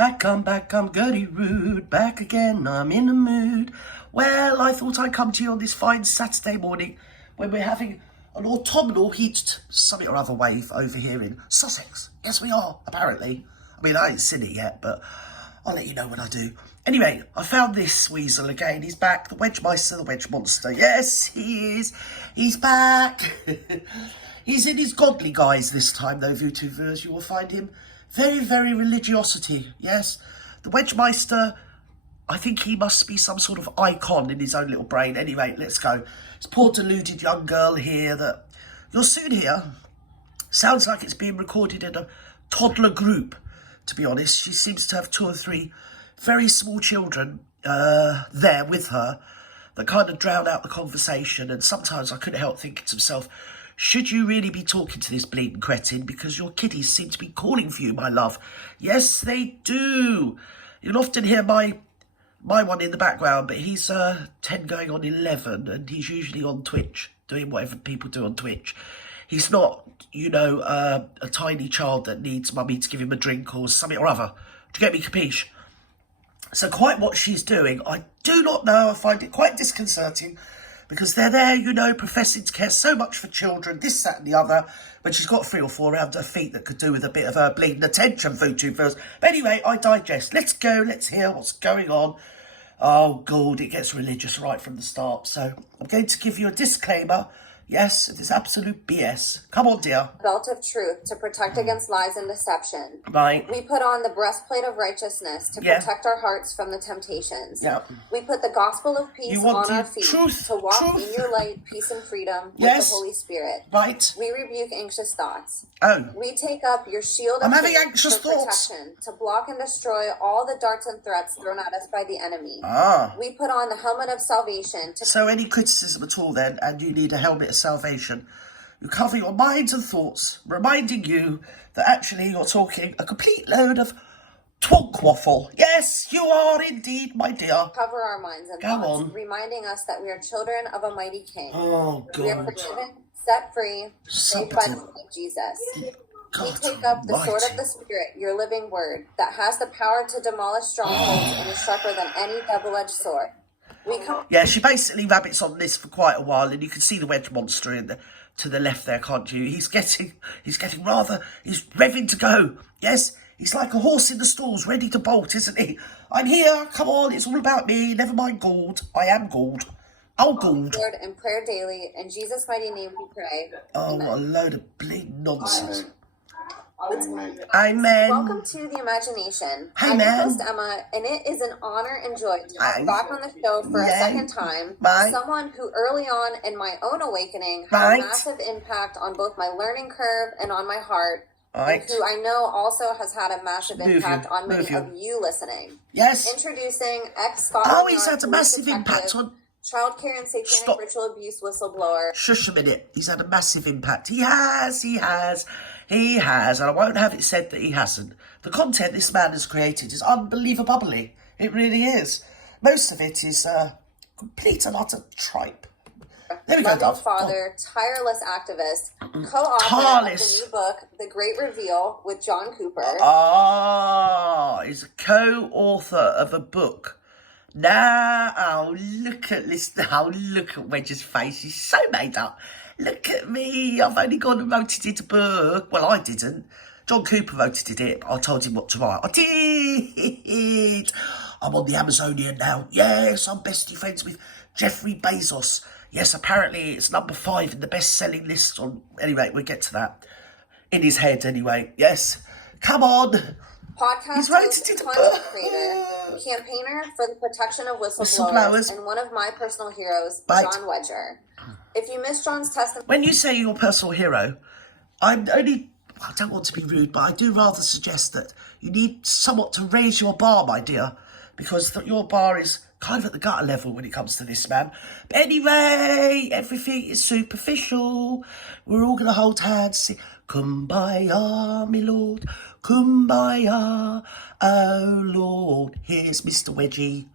Back, I'm Gertie Rude, back again, I'm in the mood. Well, I thought I'd come to you on this fine Saturday morning when we're having an autumnal heat something or other wave over here in Sussex. Yes, we are, apparently. I mean, I ain't seen it yet, but I'll let you know when I do. Anyway, I found this weasel again. He's back, the Wedgemeister, the Wedge Monster. Yes, he is. He's back. He's in his godly guise this time, though, VTubers. You will find him very, very religiosity. Yes, the Wedgemeister, I think he must be some sort of icon in his own little brain. Anyway, let's go. This poor deluded young girl here that you'll soon hear. Sounds like it's being recorded in a toddler group, to be honest. She seems to have 2 or 3 very small children there with her that kind of drown out the conversation. And sometimes I couldn't help thinking to myself, should you really be talking to this bleeding cretin? Because your kiddies seem to be calling for you, my love. Yes, they do. You'll often hear my one in the background, but he's 10 going on 11, and he's usually on Twitch, doing whatever people do on Twitch. He's not, you know, a tiny child that needs mummy to give him a drink or something or other. Do you get me, capiche? So quite what she's doing, I do not know. I find it quite disconcerting because they're there, you know, professing to care so much for children, this, that and the other, when she's got 3 or 4 around her feet that could do with a bit of her bleeding attention, VTubers. But anyway, I digest. Let's go, let's hear what's going on. Oh, God, it gets religious right from the start. So I'm going to give you a disclaimer. Yes, it is absolute BS. Come on, dear. Belt of truth to protect against lies and deception. Right. We put on the breastplate of righteousness to protect our hearts from the temptations. Yeah. We put the gospel of peace on our feet to walk in your light, peace and freedom with the Holy Spirit. Right. We rebuke anxious thoughts. Oh. We take up your shield I'm of having faith anxious for thoughts. protection to block and destroy all the darts and threats thrown at us by the enemy. Ah. We put on the helmet of salvation to... So any criticism at all then, and you need a helmet of salvation, you cover your minds and thoughts, reminding you that actually you're talking a complete load of twonk waffle. Yes, you are indeed, my dear. Cover our minds and thoughts, reminding us that we are children of a mighty King. Oh, God. We are forgiven, set free, saved by the name of Jesus. God, we take up the sword of the Spirit, your living word, that has the power to demolish strongholds and is sharper than any double-edged sword. Yeah, she basically rabbits on this for quite a while, and you can see the Wedge Monster in to the left there, can't you? He's revving to go. Yes, he's like a horse in the stalls, ready to bolt, isn't he? I'm here, come on, it's all about me, never mind Gould. I am Gould. Oh, Gould. Lord, and prayer daily, in Jesus' mighty name we pray. Oh, what a load of bleeding nonsense. Amen. Welcome to The Imagination. Hi, I'm man. your host, Emma, and it is an honor and joy to have back on the show for a second time. Someone who early on in my own awakening had a massive impact on both my learning curve and on my heart, and who I know also has had a massive impact on many of you listening. Yes. Introducing ex-Scotland he's had a massive impact on... Childcare and satanic ritual abuse whistleblower. Shush a minute. He's had a massive impact. He has. And I won't have it said that he hasn't. The content this man has created is unbelievable. It really is. Most of it is complete and utter tripe. There we go, Dove. Father, tireless activist, co-author of the new book, The Great Reveal, with John Cooper. He's a co-author of a book. Now, look at Wedger's face. He's so made up. Look at me. I've only gone and wrote it a book. Well, I didn't. John Cooper wrote it. I told him what to write. I did. I'm on the Amazonian now. Yes, I'm bestie friends with Jeffrey Bezos. Yes, apparently it's number 5 in the best-selling list on... Anyway, we'll get to that. In his head, anyway. Yes. Come on. Podcast host, content creator, campaigner for the protection of whistleblowers, and one of my personal heroes, John Wedger. If you missed John's testimony... When you say your personal hero, I don't want to be rude, but I do rather suggest that you need somewhat to raise your bar, my dear, because your bar is kind of at the gutter level when it comes to this, man. But anyway, everything is superficial. We're all going to hold hands, sing, Kumbaya, me lord, Kumbaya, oh Lord. Here's Mr. Wedgie.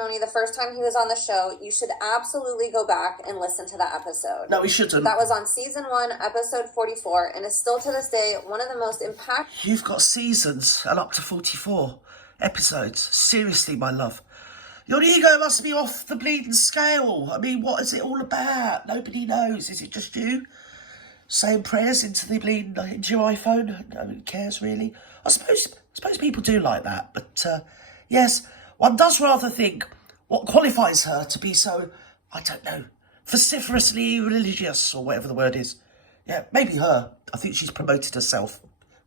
testimony the first time he was on the show, you should absolutely go back and listen to that episode. No, we shouldn't. That was on season 1, episode 44, and is still to this day one of the most impactful. You've got seasons and up to 44 episodes. Seriously, my love. Your ego must be off the bleeding scale. I mean, what is it all about? Nobody knows. Is it just you saying prayers into your iPhone? Nobody cares, really. I suppose people do like that. But, yes, one does rather think what qualifies her to be so, I don't know, vociferously religious or whatever the word is. Yeah, maybe her. I think she's promoted herself.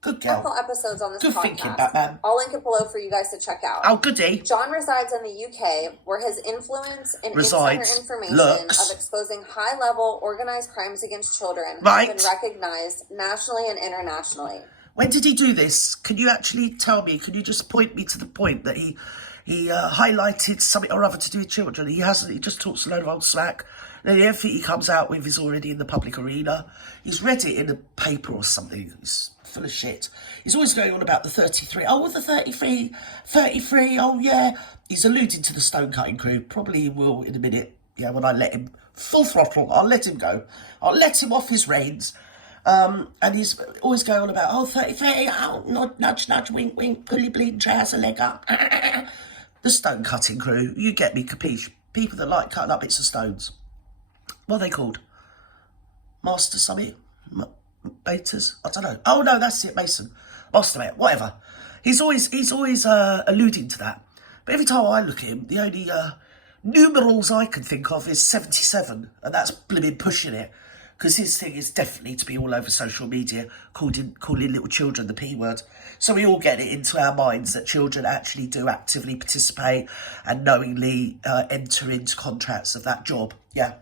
Good girl. Episodes on this Good podcast. Thinking, Batman. I'll link it below for you guys to check out. Oh, goody. John resides in the UK, where his influence and insider information of exposing high-level organized crimes against children have been recognized nationally and internationally. When did he do this? Can you actually tell me? Can you just point me to the point that he highlighted something or other to do with children? He hasn't. He just talks a load of old smack. And everything he comes out with is already in the public arena. He's read it in a paper or something. It's full of shit. He's always going on about the 33. Oh, the 33, oh yeah. He's alluding to the stone cutting crew. Probably will in a minute. Yeah, when I let him full throttle, I'll let him go. I'll let him off his reins. And he's always going on about, 33, nudge, nudge, wink, wink, pull your bleeding trouser leg up. The stone cutting crew, you get me, capiche? People that like cutting up bits of stones. What are they called? Master something? Baiters? I don't know. Oh no, that's it, Mason. Master mate, whatever. He's always alluding to that. But every time I look at him, the only numerals I can think of is 77, and that's blimmin' pushing it. Because his thing is definitely to be all over social media, calling little children the P word. So we all get it into our minds that children actually do actively participate and knowingly enter into contracts of that job. Yeah.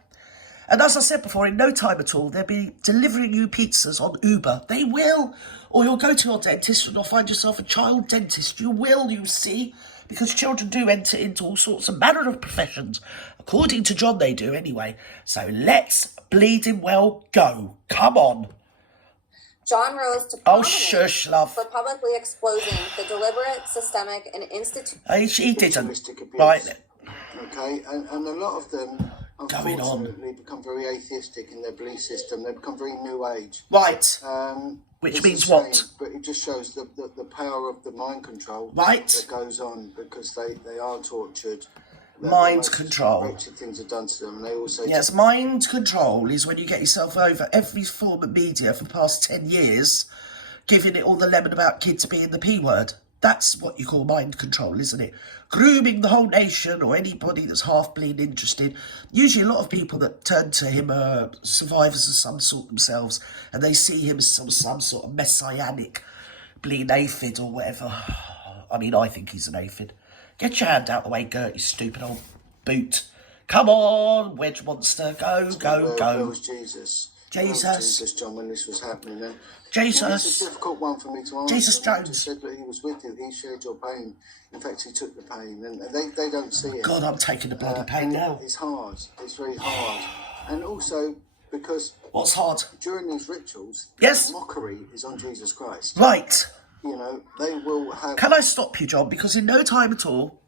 And as I said before, in no time at all, they'll be delivering you pizzas on Uber. They will. Or you'll go to your dentist and you'll find yourself a child dentist. You will, you see. Because children do enter into all sorts of manner of professions. According to John, they do anyway. So let's bleeding well go. Come on. John rose to prominence shush, love. for publicly exposing the deliberate, systemic, and institutional... He didn't. Right. Okay, and a lot of them... unfortunately become very atheistic in their belief system. They become very new age. Right. Which means what? But it just shows the power of the mind control that goes on because they are tortured. Mind control. Wretched things are done to them. And they also mind control is when you get yourself over every form of media for the past 10 years, giving it all the lemon about kids being the P word. That's what you call mind control, isn't it? Grooming the whole nation or anybody that's half bleeding interested. Usually a lot of people that turn to him are survivors of some sort themselves and they see him as some sort of messianic bleeding aphid or whatever. I mean, I think he's an aphid. Get your hand out the way, Gert, you stupid old boot. Come on, wedge monster. Go. Where was Jesus? Jesus, John, when this was happening then. Jesus. It's a difficult one for me to answer. Jesus Jones. He said that he was with you. He shared your pain. In fact, he took the pain, and they don't see it. God, I'm taking the bloody pain now. It's hard. It's very hard, and also because what's hard during these rituals? Yes, mockery is on Jesus Christ. Right. You know they will have. Can I stop you, John? Because in no time at all,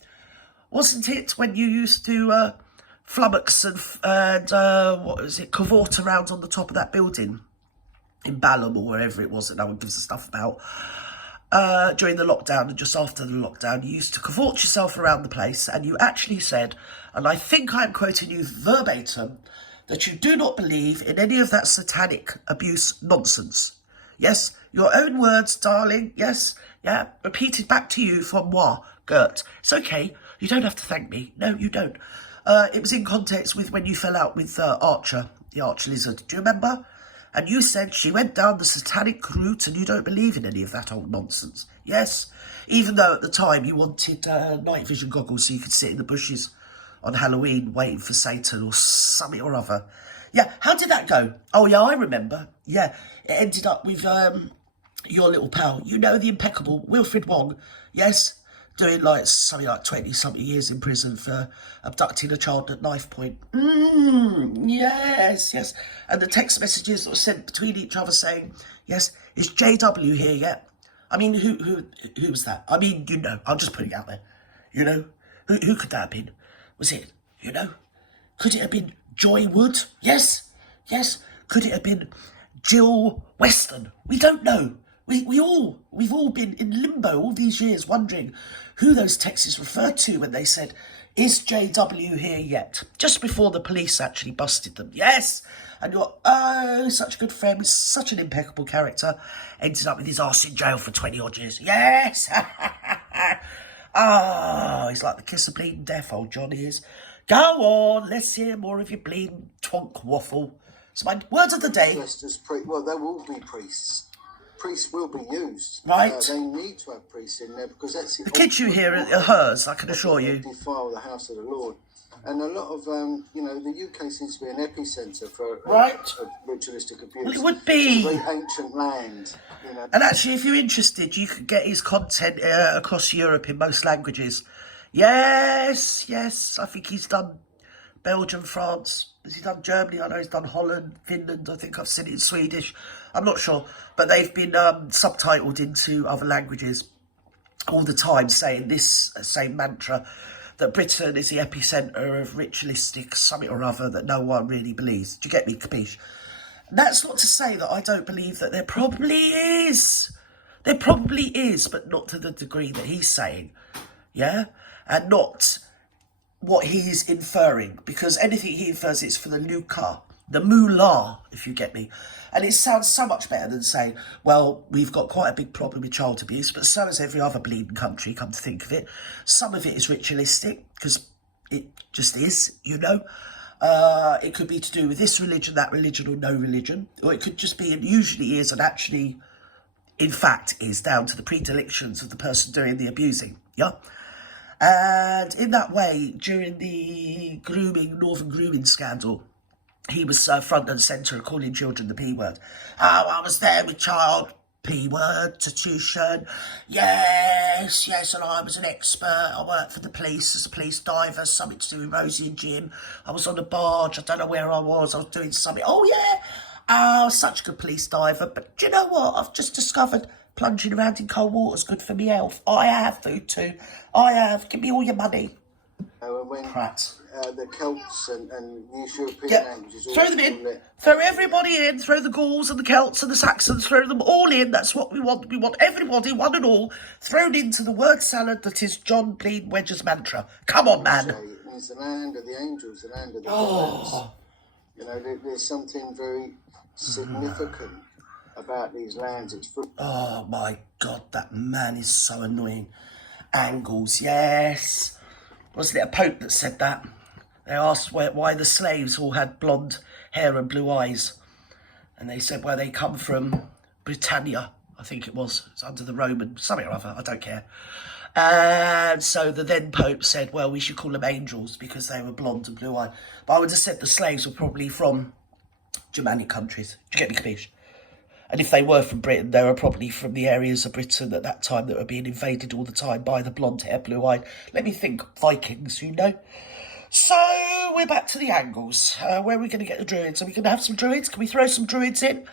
wasn't it when you used to flummox and what was it, cavort around on the top of that building in Balham or wherever it was that no one gives a stuff about, during the lockdown and just after the lockdown, you used to cavort yourself around the place and you actually said, and I think I'm quoting you verbatim, that you do not believe in any of that satanic abuse nonsense. Yes, your own words, darling, yes, yeah, repeated back to you from moi, Gert. It's okay, you don't have to thank me. No, you don't. It was in context with when you fell out with Archer, the arch lizard. Do you remember? And you said she went down the satanic route and you don't believe in any of that old nonsense. Yes, even though at the time you wanted night vision goggles so you could sit in the bushes on Halloween waiting for Satan or something or other. Yeah, how did that go? Oh, yeah, I remember. Yeah, it ended up with your little pal. You know, the impeccable Wilfred Wong. Yes, doing like something like 20-something years in prison for abducting a child at knife point. Yes. And the text messages that were sent between each other saying, yes, is JW here yet? I mean, who was that? I mean, you know, I'm just putting it out there. You know, who could that have been? was it, you know? Could it have been Joy Wood? Yes. Could it have been Jill Weston? We don't know. We've all been in limbo all these years wondering who those texts referred to when they said, is JW here yet? Just before the police actually busted them. Yes. And you're, such a good friend, such an impeccable character, ended up with his arse in jail for 20 odd years. Yes. He's like the kiss of bleeding death, old Johnny is. Go on, let's hear more of your bleeding twonk waffle. So my word of the day. Well, there will be priests. Priests will be used. Right. They need to have priests in there because that's the kids you hear are hers, I can assure you. Defile the house of the Lord. And a lot of, the UK seems to be an epicentre for ritualistic abuse. Well, it would be. Very ancient land, you know. And actually, if you're interested, you can get his content across Europe in most languages. Yes, I think he's done Belgium, France. Has he done Germany? I know he's done Holland, Finland. I think I've seen it in Swedish. I'm not sure. But they've been subtitled into other languages all the time, saying this same mantra, that Britain is the epicentre of ritualistic something or other that no one really believes. Do you get me, capiche? And that's not to say that I don't believe that there probably is. There probably is, but not to the degree that he's saying. Yeah? And not what he's inferring, because anything he infers is for the lucre, the moolah, if you get me. And it sounds so much better than saying, well, we've got quite a big problem with child abuse, but so has every other bleeding country, come to think of it. Some of it is ritualistic, because it just is, you know. It could be to do with this religion, that religion, or no religion. Or it could just be, and usually is, and actually, in fact, is down to the predilections of the person doing the abusing, yeah? And in that way, during the Northern grooming scandal, he was front and centre calling children the P word. Oh, I was there with child P word, tuition. Yes, and I was an expert. I worked for the police as a police diver, something to do with Rosie and Jim. I was on a barge. I don't know where I was doing something. Oh, yeah. Oh, such a good police diver. But do you know what? I've just discovered plunging around in cold water is good for me health. I have food too. I have. Give me all your money. When Prat. The Celts and the European languages... Throw them in. Throw everybody in. Throw the Gauls and the Celts and the Saxons. Throw them all in. That's what we want. We want everybody, one and all, thrown into the word salad that is John Bleed Wedger's mantra. Come on, man. It means the land of the angels, the land of the gods. You know, there's something very significant about these lands. It's oh my God, that man is so annoying. Angles, yes. Wasn't it a Pope that said that? They asked why the slaves all had blonde hair and blue eyes. And they said where they come from, Britannia, I think it was. It's under the Roman, something or other, I don't care. And so the then Pope said, well, we should call them angels because they were blonde and blue eyed. But I would have said the slaves were probably from Germanic countries. Do you get me, capiche? And if they were from Britain, they were probably from the areas of Britain at that time that were being invaded all the time by the blonde hair, blue eyed. Let me think, Vikings, you know. So we're back to the angles. Where are we going to get the druids? Are we going to have some druids? Can we throw some druids in?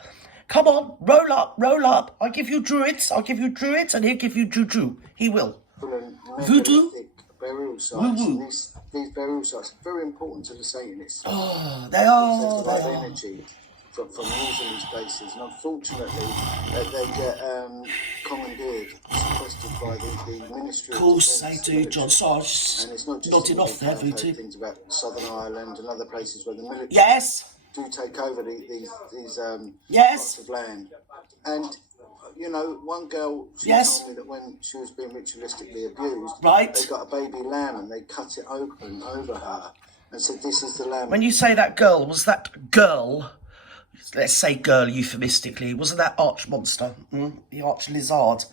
Come on, roll up. I give you druids, and he'll give you juju. He will. Voodoo? Burial sites. These burial sites are very important to the Satanists. Oh, they are. They have energy from using these places, and unfortunately they get commandeered, sequestered by the Ministry of Defence. Of course they do, John Sarge. And it's not just nodding off there, Voodoo. Things about Southern Ireland and other places where the military do take over these parts of land. And you know, one girl told me that when she was being ritualistically abused, they got a baby lamb and they cut it open over her and said, "This is the lamb." When you say that girl, was that girl? Let's say girl euphemistically. Wasn't that arch monster? The arch lizard.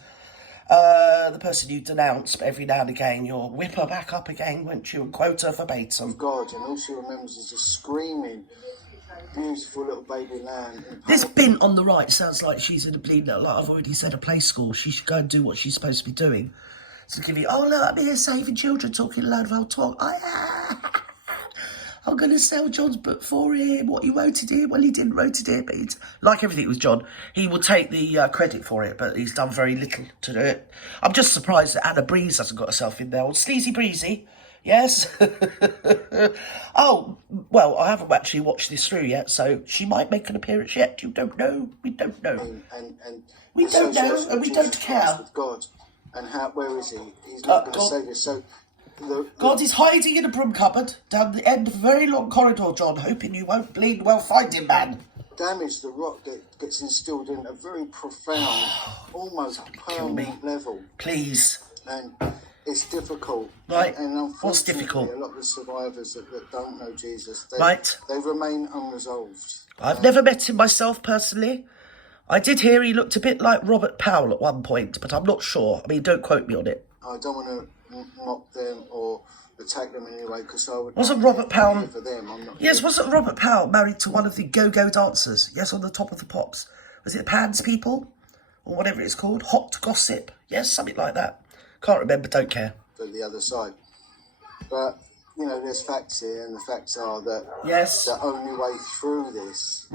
The person you denounce, but every now and again you'll whip her back up again, won't you, and quote her verbatim. God, and all she remembers is just screaming, beautiful little baby lamb. This bint on the right sounds like she's in a bleeding, like I've already said, a play school. She should go and do what she's supposed to be doing. So give you, oh look, I'm here saving children, talking a load of old talk. I'm going to sell John's book for him. What he wrote it in. Well, he didn't wrote it in, but it's like everything with John. He will take the credit for it, but he's done very little to do it. I'm just surprised that Anna Breeze hasn't got herself in there. Old Sleazy Breezy. Yes. Oh, well, I haven't actually watched this through yet, so she might make an appearance yet. You don't know. We don't know. And we don't know, and we don't care. With God, and where is he? He's not going to save us. So God is hiding in a broom cupboard down the end of a very long corridor, John, hoping you won't bleed. Well, find him, man. Damage the rock that gets instilled in a very profound, almost permanent level. Please. And it's difficult. Right. And unfortunately, what's difficult? A lot of the survivors that don't know Jesus, they remain unresolved. I've never met him myself personally. I did hear he looked a bit like Robert Powell at one point, but I'm not sure. I mean, don't quote me on it. I don't want to mock them or attack them in any way, because I would... Wasn't Robert Powell... For them, I'm not yes, wasn't Robert Powell married to one of the go-go dancers? Yes, on the Top of the Pops. Was it Pan's People? Or whatever it's called? Hot Gossip? Yes, something like that. Can't remember, don't care. To the other side. But, you know, there's facts here, and the facts are that the only way through this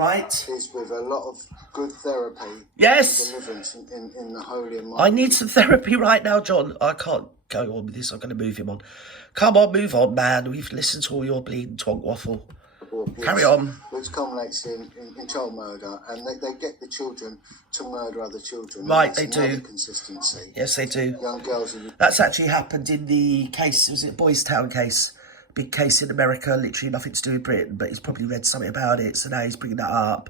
is with a lot of good therapy. Yes. And deliverance in the holy and I need some therapy right now, John. I can't go on with this. I'm going to move him on. Come on, move on, man. We've listened to all your bleeding twonk waffle. Carry on. Which culminates in child murder, and they get the children to murder other children. Right, they do. Consistency. Yes, they do. Young girls. That's actually happened in the case, was it Boys Town case? Big case in America, literally nothing to do with Britain, but he's probably read something about it, so now he's bringing that up.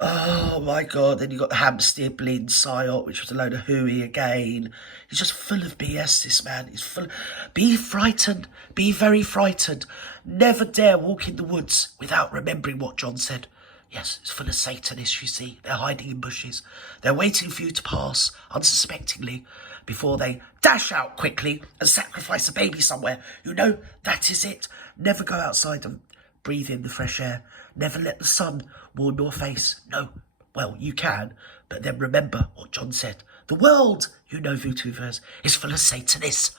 Oh my God, then you got the Hampstead bleeding psyop, which was a load of hooey again. He's just full of BS, this man. He's full of... Be frightened. Be very frightened. Never dare walk in the woods without remembering what John said. Yes, it's full of Satanists, you see. They're hiding in bushes. They're waiting for you to pass, unsuspectingly, before they dash out quickly and sacrifice a baby somewhere. You know, that is it. Never go outside and breathe in the fresh air. Never let the sun warm your face. No, well, you can, but then remember what John said. The world, you know, VTubers, is full of Satanists.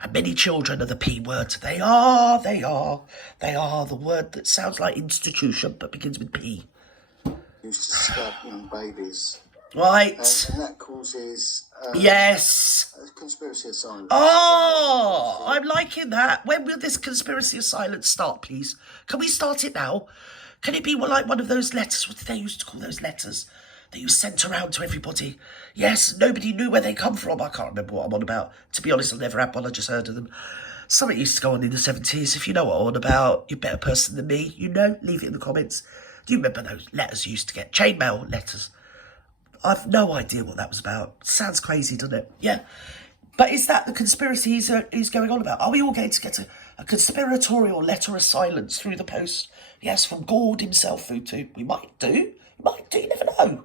And many children are the P word. They are the word that sounds like institution, but begins with P. Used to stab young babies. Right. And that causes... yes. Conspiracy of silence. Oh, I'm liking that. When will this conspiracy of silence start, please? Can we start it now? Can it be like one of those letters? What did they used to call those letters that you sent around to everybody? Yes, nobody knew where they come from. I can't remember what I'm on about. To be honest, I've never had one. I just heard of them. Something used to go on in the 70s. If you know what I'm on about, you're a better person than me. You know, leave it in the comments. Do you remember those letters you used to get? Chainmail letters. I've no idea what that was about. Sounds crazy, doesn't it? Yeah. But is that the conspiracy he's going on about? Are we all going to get a conspiratorial letter of silence through the post? Yes, from God himself, Futu. We might do. You never know.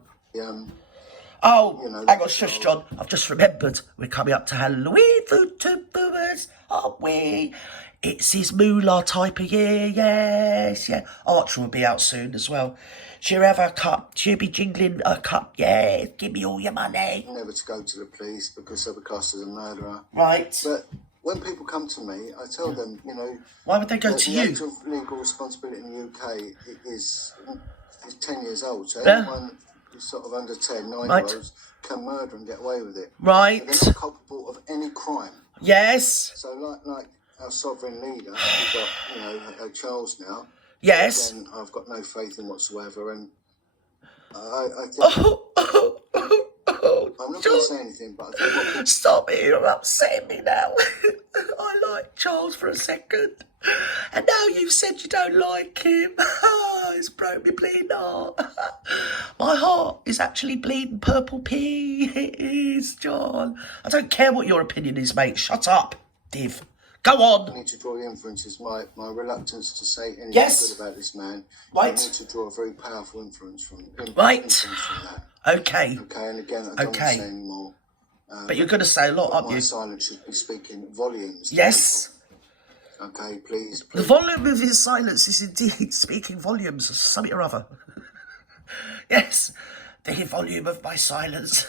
Hang on, shush, John. I've just remembered. We're coming up to Halloween, VTubers, aren't we? It's his moolah type of year, yes, yeah. Archer will be out soon as well. She'll have her cup. She'll be jingling her cup. Yeah, give me all your money. Never to go to the police because they'll be classed as a murderer. Right. But when people come to me, I tell them, you know... Why would they go to you? The age of legal responsibility in the UK is 10 years old. So anyone who's sort of under 10, 9-year-olds can murder and get away with it. Right. They're not culpable of any crime. Yes. So like our sovereign leader, we've got, you know, Charles now. Yes. Again, I've got no faith in whatsoever, and I think... I'm not going to say anything, but I think... Stop it, you're upsetting me now. I like Charles for a second. And now you've said you don't like him. It's broke me bleeding heart. My heart is actually bleeding purple pea. It is, John. I don't care what your opinion is, mate. Shut up, Div. Go on. I need to draw the inferences. My reluctance to say anything good about this man. Right. I need to draw a very powerful influence from him. Right. From that. Okay. Okay, and again, I don't want to say any more. But you're going to say a lot, aren't you? My silence should be speaking volumes. Yes. Okay, please. The volume of his silence is indeed speaking volumes of something or other. Yes, the volume of my silence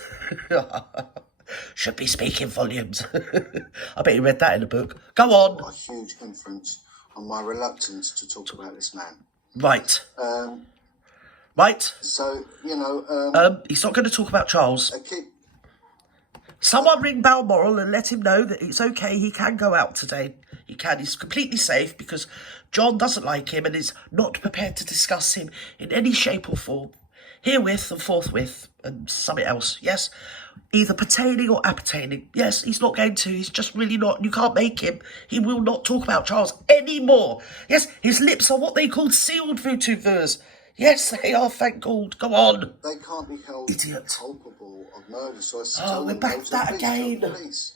should be speaking volumes. I bet you read that in a book. Go on. A huge influence on my reluctance to talk about this man. Right. Right. So, you know... he's not going to talk about Charles. Someone ring Balmoral and let him know that it's okay. He can go out today. He can. He's completely safe because John doesn't like him and is not prepared to discuss him in any shape or form. Herewith and forthwith and something else. Yes. Either pertaining or appertaining. Yes, he's not going to. He's just really not. You can't make him. He will not talk about Charles anymore. Yes, his lips are what they call sealed, VTubers. Yes, they are, thank God. Go on. They can't be held culpable of murder, so I oh, we're back to that again.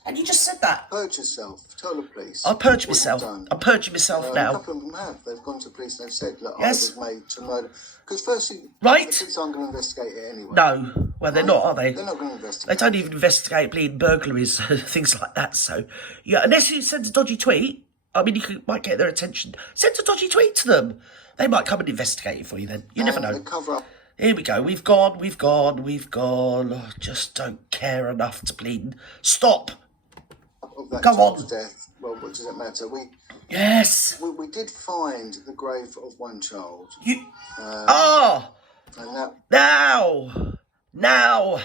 And you just said that. Purge yourself. Tell the police. I'll purge myself. I'm purging myself now. A couple of them have. They've gone to the police and they've said, look, I was made to murder. Because firstly, the police aren't going to investigate it anyway. No. Well, they're not, are they? They're not going to investigate. They don't even investigate bleeding burglaries, things like that. So, yeah, unless you send a dodgy tweet, I mean, might get their attention. Send a dodgy tweet to them. They might come and investigate it for you then. You never know. Cover up. Here we go. We've gone. Oh, just don't care enough to bleed. Stop. Go on. Death. Well, what does it matter? Yes. We did find the grave of one child. And that... Now.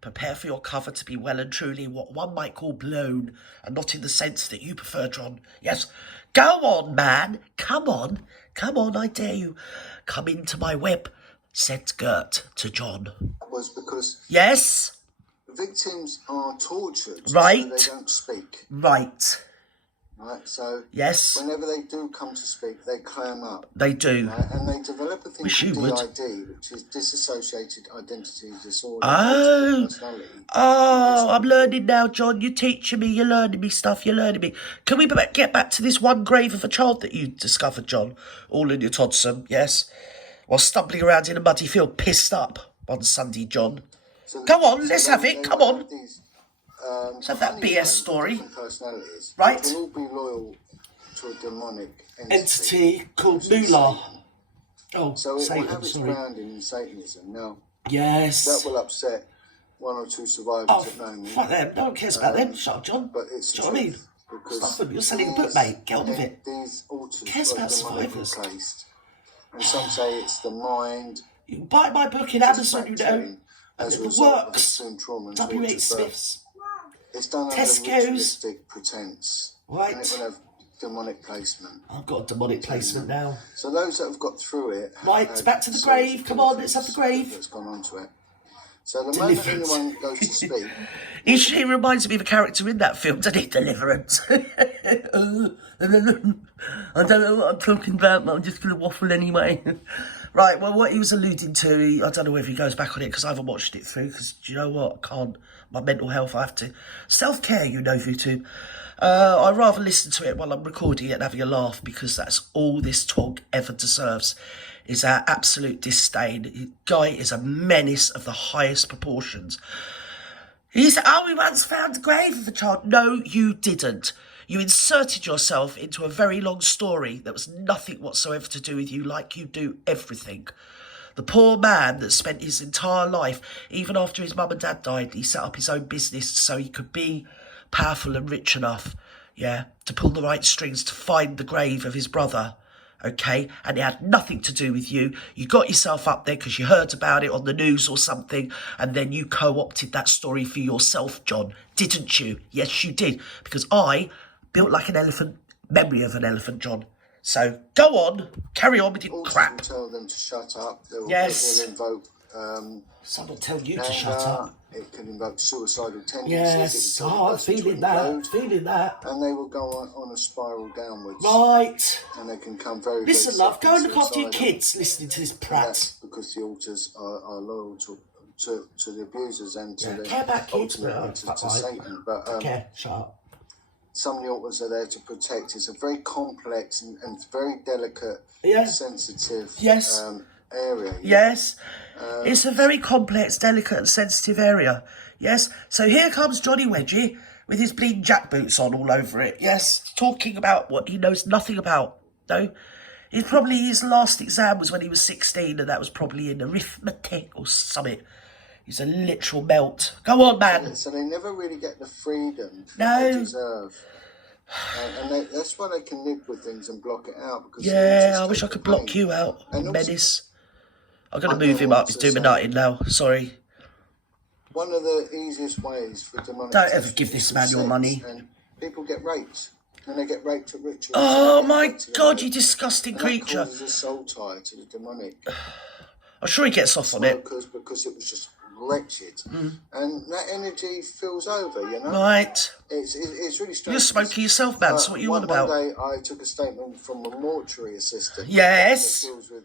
Prepare for your cover to be well and truly what one might call blown, and not in the sense that you prefer, John. Yes. Go on, man. Come on, I dare you. Come into my web, said Gert to John. That was because... Yes? Victims are tortured. Right. So they don't speak. Right. Right, so... Yes. Whenever they do come to speak, they clam up. They do. Right? And they develop a thing called DID, which is Dissociated Identity Disorder. Oh, I'm learning now, John. You're teaching me. You're learning me stuff. You're learning me. Can we get back to this one grave of a child that you discovered, John? All in your todsome, yes? While stumbling around in a muddy field, pissed up on Sunday, John. So go on, let's have it. Come on. Let's have that BS story. Personalities. Right. Will all be loyal to a demonic entity called Moolah. Oh, so it Satan, will have its grounding in Satanism. Now, yes, that will upset one or two survivors at moment. Fuck them. No one cares about them. Shut up, John. But it's do you know what I mean? Because you're selling a book, mate. Get on with it. These altars cares about survivors? Placed, and some say it's the mind. You can buy my book in Amazon, you know. And it works. W.H. Smith's. It's done Tesco's. under ritualistic pretense. Right. And it will have demonic placement. I've got a demonic placement now. So those that have got through it... Right, back to the grave. Come on, let's have the grave. That's gone on to it. So the moment anyone goes to speak... He reminds me of a character in that film, doesn't he? Deliverance. I don't know what I'm talking about, but I'm just going to waffle anyway. Right, well, what he was alluding to, I don't know whether he goes back on it because I haven't watched it through, because do you know what? I can't. My mental health, I have to. Self-care, you know, YouTube. I'd rather listen to it while I'm recording it and having a laugh, because that's all this talk ever deserves, is our absolute disdain. The guy is a menace of the highest proportions. He said, we once found the grave of a child. No, you didn't. You inserted yourself into a very long story that was nothing whatsoever to do with you, like you do everything. The poor man that spent his entire life, even after his mum and dad died, he set up his own business so he could be powerful and rich enough, to pull the right strings to find the grave of his brother, okay? And it had nothing to do with you. You got yourself up there because you heard about it on the news or something, and then you co-opted that story for yourself, John, didn't you? Yes, you did, because I built like an elephant, memory of an elephant, John. So go on, carry on with your crap. Tell them to shut up. It will invoke. Someone tell you to shut up. It can invoke suicidal tendencies. Yes, I'm feeling that. And they will go on a spiral downwards. Right. And they can come very. Listen, love, go and look after your kids. Listening to this prat. That's because the altars are loyal to the abusers and to the care about kids, to Satan. But shut up. Some of the altars are there to protect. It's a very complex and very delicate, sensitive area. Yes, it's a very complex, delicate and sensitive area. Yes, so here comes Johnny Wedger with his bleeding jackboots on all over it. Yes, talking about what he knows nothing about. No, his last exam was when he was 16, and that was probably in arithmetic or something. He's a literal melt. Go on, man. So they never really get the freedom they deserve. And that's why they can live with things and block it out. Because I wish I could block you out, menace. I'm going to move him up. He's doing me nutting now. Sorry. one of the easiest ways for demonic... Don't ever give this man your money. And people get raped. And they get raped at rituals. Oh my God, you disgusting creature. That causes a soul tie to the demonic. I'm sure he gets off on it. Because it was just wretched. And that energy fills over, you know? Right. It's really strange. You're smoking yourself, man. So what you on about? One day I took a statement from a mortuary assistant. Yes. That deals with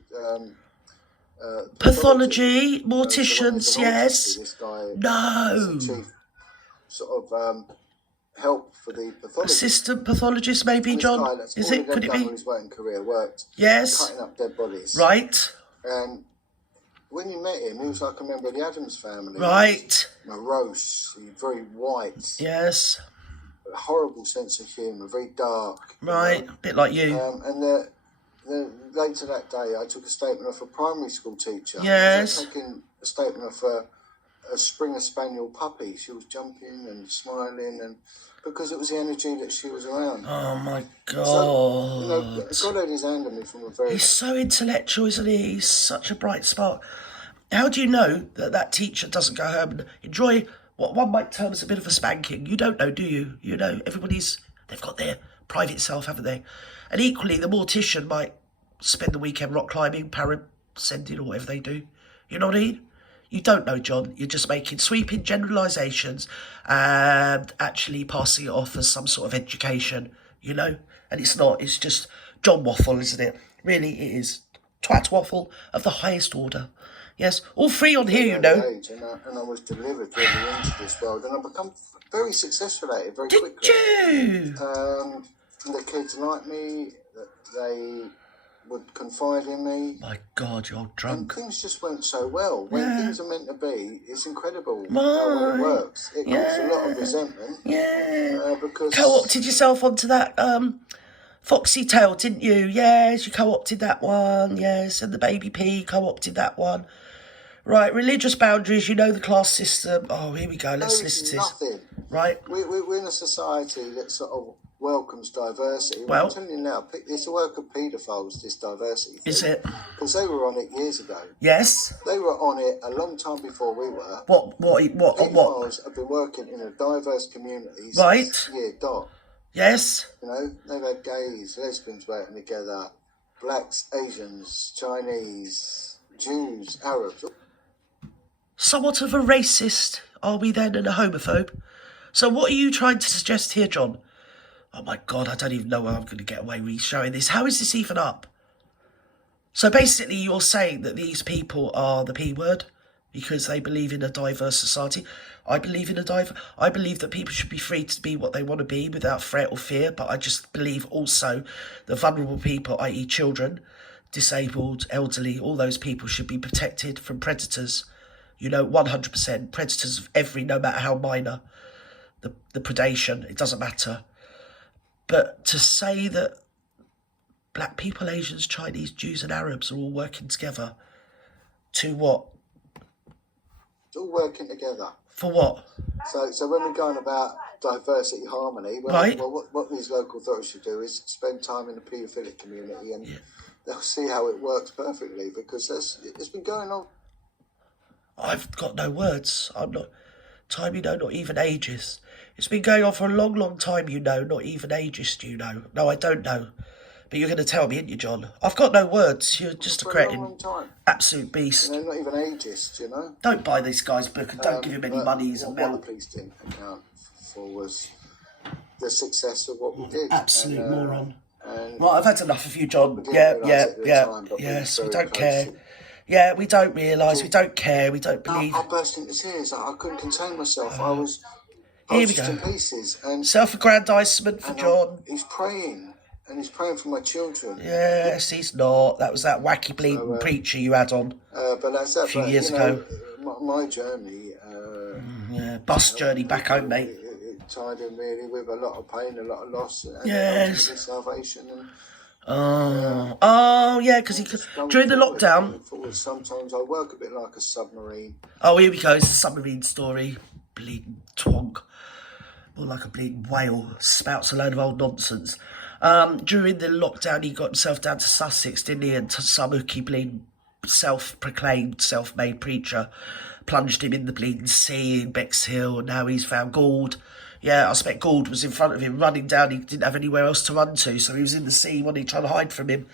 pathology, morticians, yes. This guy, no. Chief sort of help for the pathologist. Assistant pathologist, maybe, John? Is it? Could it be? His working career worked. Yes. Cutting up dead bodies. Right. And when you met him, he was like a member of the Addams family. Right. Morose, very white. Yes. A horrible sense of humour, very dark. Right, a bit like you. And later that day, I took a statement of a primary school teacher. Yes. I was taking a statement of a Springer Spaniel puppy. She was jumping and smiling, and because it was the energy that she was around. Oh my God. So, God had his hand on me from a very... He's so intellectual, isn't he? He's such a bright spark. How do you know that teacher doesn't go home and enjoy what one might term as a bit of a spanking? You don't know, do you? You know, they've got their private self, haven't they? And equally, the mortician might spend the weekend rock climbing, parascending, or whatever they do. You know what I mean? You don't know, John. You're just making sweeping generalisations and actually passing it off as some sort of education, you know? And it's not. It's just John waffle, isn't it? Really, it is. Twat waffle of the highest order. Yes, all three on here, you know. And I was delivered really into this world, and I've become very successful at it very quickly. Did you? The kids like me, they would confide in me. My God, you're drunk. And things just went so well. When things are meant to be, it's incredible Right. how it works. It causes a lot of resentment. Yeah. Because... Co-opted yourself onto that Foxy Tail, didn't you? Yes, you co-opted that one. Yes, and the Baby P co-opted that one. Right, religious boundaries, you know the class system. Oh, here we go, let's listen to this. Nothing. Right. We're in a society that sort of welcomes diversity. Well, I'm telling you now, it's a work of paedophiles, this diversity thing. Is it? Because they were on it years ago. Yes. They were on it a long time before we were. What? Paedophiles have been working in a diverse community since year dot. Yes. You know, they've had gays, lesbians working together, blacks, Asians, Chinese, Jews, Arabs. Somewhat of a racist, are we then, and a homophobe? So what are you trying to suggest here, John? Oh my God, I don't even know how I'm going to get away with showing this. How is this even up? So basically you're saying that these people are the P word because they believe in a diverse society. I believe that people should be free to be what they want to be without threat or fear, but I just believe also that vulnerable people, i.e. children, disabled, elderly, all those people should be protected from predators. You know, 100% predators of every, no matter how minor the predation, it doesn't matter. But to say that black people, Asians, Chinese, Jews and Arabs are all working together to what? All working together. For what? So when we're going about diversity, harmony, what these local authorities should do is spend time in the paedophilic community and they'll see how it works perfectly because it's been going on. I've got no words. I'm not... Time, you know, not even ageist. It's been going on for a long, long time, you know, not even ageist, you know. No, I don't know. But you're going to tell me, aren't you, John? I've got no words. You're just a cretin. Long time. Absolute beast. You know, not even ageist, you know. Don't buy this guy's book and don't give him any money. He's a What melt. the police didn't account for was the success of what we did. Absolute moron. Well, I've had enough of you, John. Yes, we don't care. Yeah, we don't realise, we don't care, we don't believe. I burst into tears. I couldn't contain myself. I was here we just go. in pieces. And self-aggrandisement for John. He's praying, and he's praying for my children. Yes, he's not. That was that wacky bleeding preacher you had on but that's that, a few years ago. My journey. Bus journey back home, mate. It tied in really with a lot of pain, a lot of loss, and salvation. And, yeah, because during the lockdown... Sometimes I work a bit like a submarine. Oh, here we go, it's the submarine story. Bleeding twonk. More like a bleeding whale. Spouts a load of old nonsense. During the lockdown, he got himself down to Sussex, didn't he? And to some hooky bleeding self-proclaimed, self-made preacher plunged him in the bleeding sea in Bexhill, and now he's found Gould. Yeah, I expect Gould was in front of him, running down. He didn't have anywhere else to run to, so he was in the sea, wasn't he, trying to hide from him.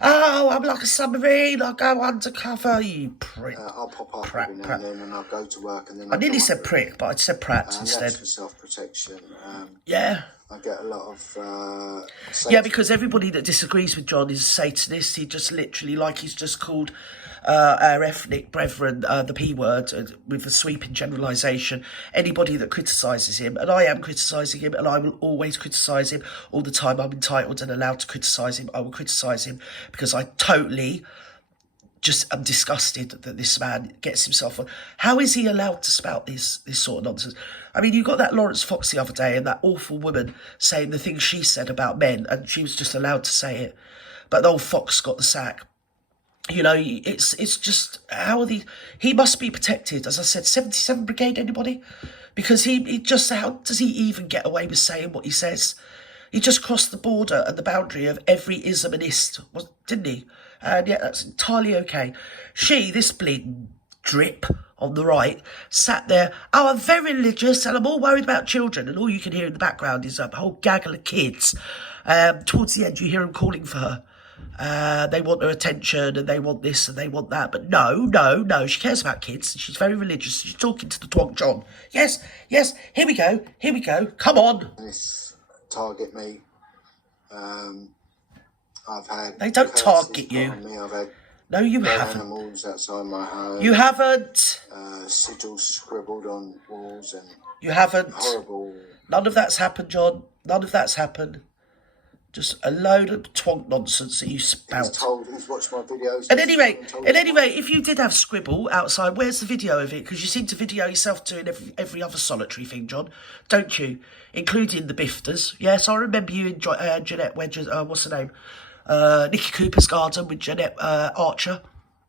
Oh, I'm like a submarine. I'll go undercover, you prick. I'll pop up every now and then, and I'll go to work, and then I nearly said prick, but I said prat instead. That's for self-protection. Yeah. I get a lot of... yeah, because everybody that disagrees with John is a Satanist. He just literally, like he's just called our ethnic brethren the P word with a sweeping generalisation. Anybody that criticises him, and I am criticising him, and I will always criticise him all the time. I'm entitled and allowed to criticise him. I will criticise him because I totally just am disgusted that this man gets himself on. How is he allowed to spout this sort of nonsense? I mean, you got that Lawrence Fox the other day and that awful woman saying the things she said about men, and she was just allowed to say it. But the old Fox got the sack. You know, it's just, how are these... He must be protected. As I said, 77 Brigade, anybody? Because he just, how does he even get away with saying what he says? He just crossed the border and the boundary of every ismist, didn't he? And yeah, that's entirely okay. She, this bleeding drip on the right, sat there, oh, I'm very religious and I'm all worried about children. And all you can hear in the background is a whole gaggle of kids. Towards the end, you hear them calling for her. They want her attention and they want this and they want that. But no, she cares about kids. She's very religious. She's talking to the twonk John. Yes, here we go. Come on. This target me. I've had... They don't target you. I've had no, you haven't. Animals outside my home. You haven't. Sigils scribbled on walls and... You haven't. Horrible. None of that's happened, John. None of that's happened. Just a load of twonk nonsense that you spout. He's watched my videos. At any rate, if you did have scribble outside, where's the video of it? Because you seem to video yourself doing every other solitary thing, John, don't you? Including the bifters. Yes, I remember you in Jeanette Wedger, what's her name? Nicky Cooper's garden with Jeanette Archer.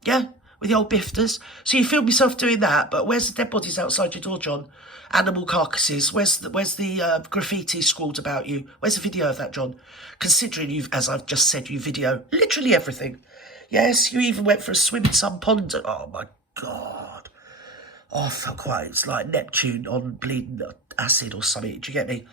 Yeah, with the old bifters. So you filmed yourself doing that, but where's the dead bodies outside your door, John? Animal carcasses. Where's the graffiti scrawled about you? Where's the video of that, John? Considering you've, as I've just said, you video literally everything. Yes, you even went for a swim in some pond. Oh my God. Oh, I felt quite, it's like Neptune on bleeding acid or something. Do you get me?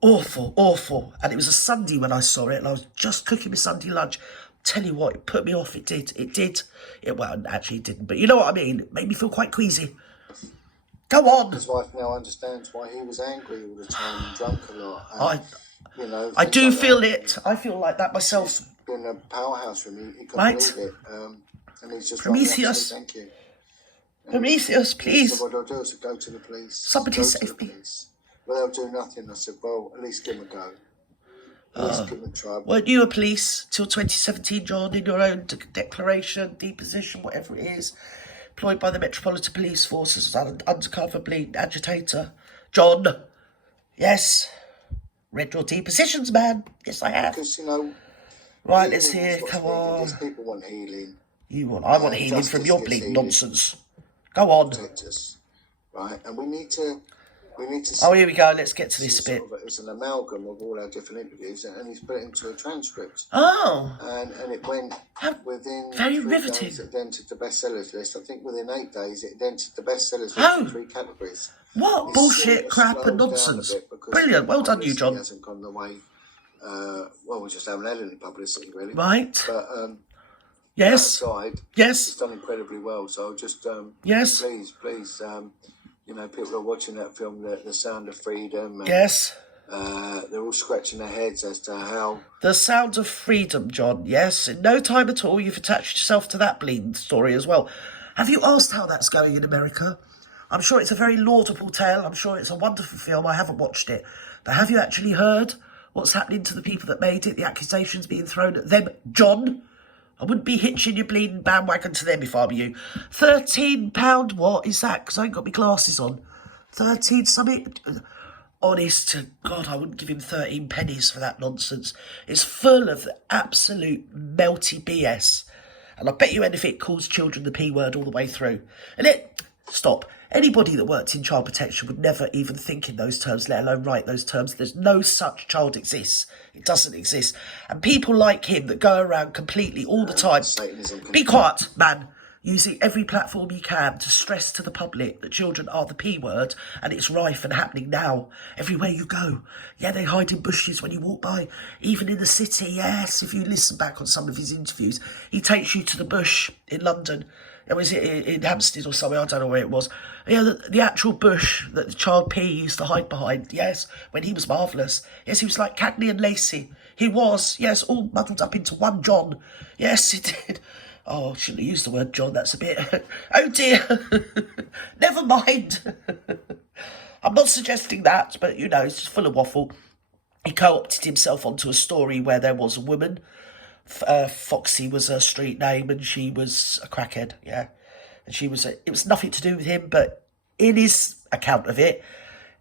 Awful. And it was a Sunday when I saw it, and I was just cooking my Sunday lunch. Tell you what, it put me off. It did. Well, actually, it didn't. But you know what I mean? It made me feel quite queasy. Go on. His wife now understands why he was angry all the time and drunk a lot. And, I do feel it. I feel like that myself. He's been a powerhouse for me. He can't believe it. And he's just Prometheus. Thank you. Prometheus, please. What I'll do is go to the police. Somebody save me. Well, they'll do nothing. I said, well, at least give him a go. At least give him a try. Weren't you a police till 2017, John, in your own declaration, deposition, whatever it is, employed by the Metropolitan Police Force as an undercover bleeding agitator? John, yes. Read your depositions, man. Yes, I have. Because, you know... Right, let's hear. Come on. These people want healing. I want healing from your bleeding nonsense. Go on. Protect us, right? And we need to... Oh, here we go. Let's get to this bit. It's an amalgam of all our different interviews, and he's put it into a transcript. Oh. And it went within very 3 riveting. days, it entered the bestsellers list. I think within 8 days, it entered the bestsellers list in 3 categories. What bullshit, crap, and nonsense. Brilliant. Well done, you, John. It hasn't gone the way. Well, we just haven't had any publicity, really. Right. But yes. Outside, yes. It's done incredibly well. So just yes. Please. You know, people are watching that film, The Sound of Freedom. And, yes. They're all scratching their heads as to how... The Sound of Freedom, John, yes. In no time at all, you've attached yourself to that bleeding story as well. Have you asked how that's going in America? I'm sure it's a very laudable tale. I'm sure it's a wonderful film. I haven't watched it. But have you actually heard what's happening to the people that made it? The accusations being thrown at them? John? I wouldn't be hitching your bleeding bandwagon to them if I were you. £13, what is that? Because I ain't got my glasses on. 13 something. Honest to God, I wouldn't give him 13 pennies for that nonsense. It's full of absolute melty BS. And I bet you anything it calls children the P word all the way through. Stop. Anybody that worked in child protection would never even think in those terms, let alone write those terms. There's no such child exists. It doesn't exist. And people like him that go around completely all the time. Satanism. Be quiet, man. using every platform he can to stress to the public that children are the P word, and it's rife and happening now everywhere you go. Yeah, they hide in bushes when you walk by, even in the city. Yes, if you listen back on some of his interviews, he takes you to the bush in London. Was it in Hampstead or somewhere? I don't know where it was. Yeah, the actual bush that the child P used to hide behind. Yes, when he was marvellous. Yes, he was like Cagney and Lacey. He was, yes, all muddled up into one John. Yes, he did. Oh, I shouldn't have used the word John, that's a bit... Oh dear, never mind. I'm not suggesting that, but, you know, it's just full of waffle. He co-opted himself onto a story where there was a woman. Foxy was her street name, and she was a crackhead, yeah. And it was nothing to do with him, but in his account of it,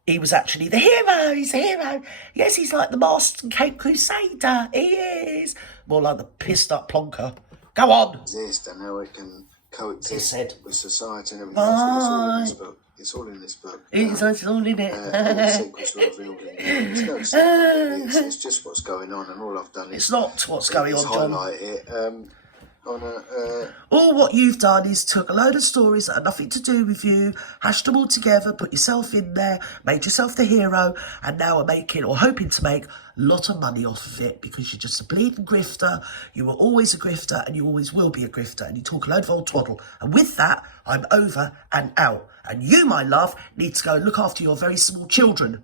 he was actually the hero. He's the hero. Yes, he's like the masked and Cape Crusader. He is. More like the pissed up plonker. Go on. Exist and how it can coexist with society and everything else. It's all in this book. It's all in it. The secrets are revealed in there. It's no secret. It's just what's going on, and all I've done is... It's not what's going on, John. Highlight it all what you've done is took a load of stories that had nothing to do with you, hashed them all together, put yourself in there, made yourself the hero, and now are making, or hoping to make, a lot of money off of it because you're just a bleeding grifter. You were always a grifter, and you always will be a grifter, and you talk a load of old twaddle. And with that, I'm over and out. And you, my love, need to go and look after your very small children.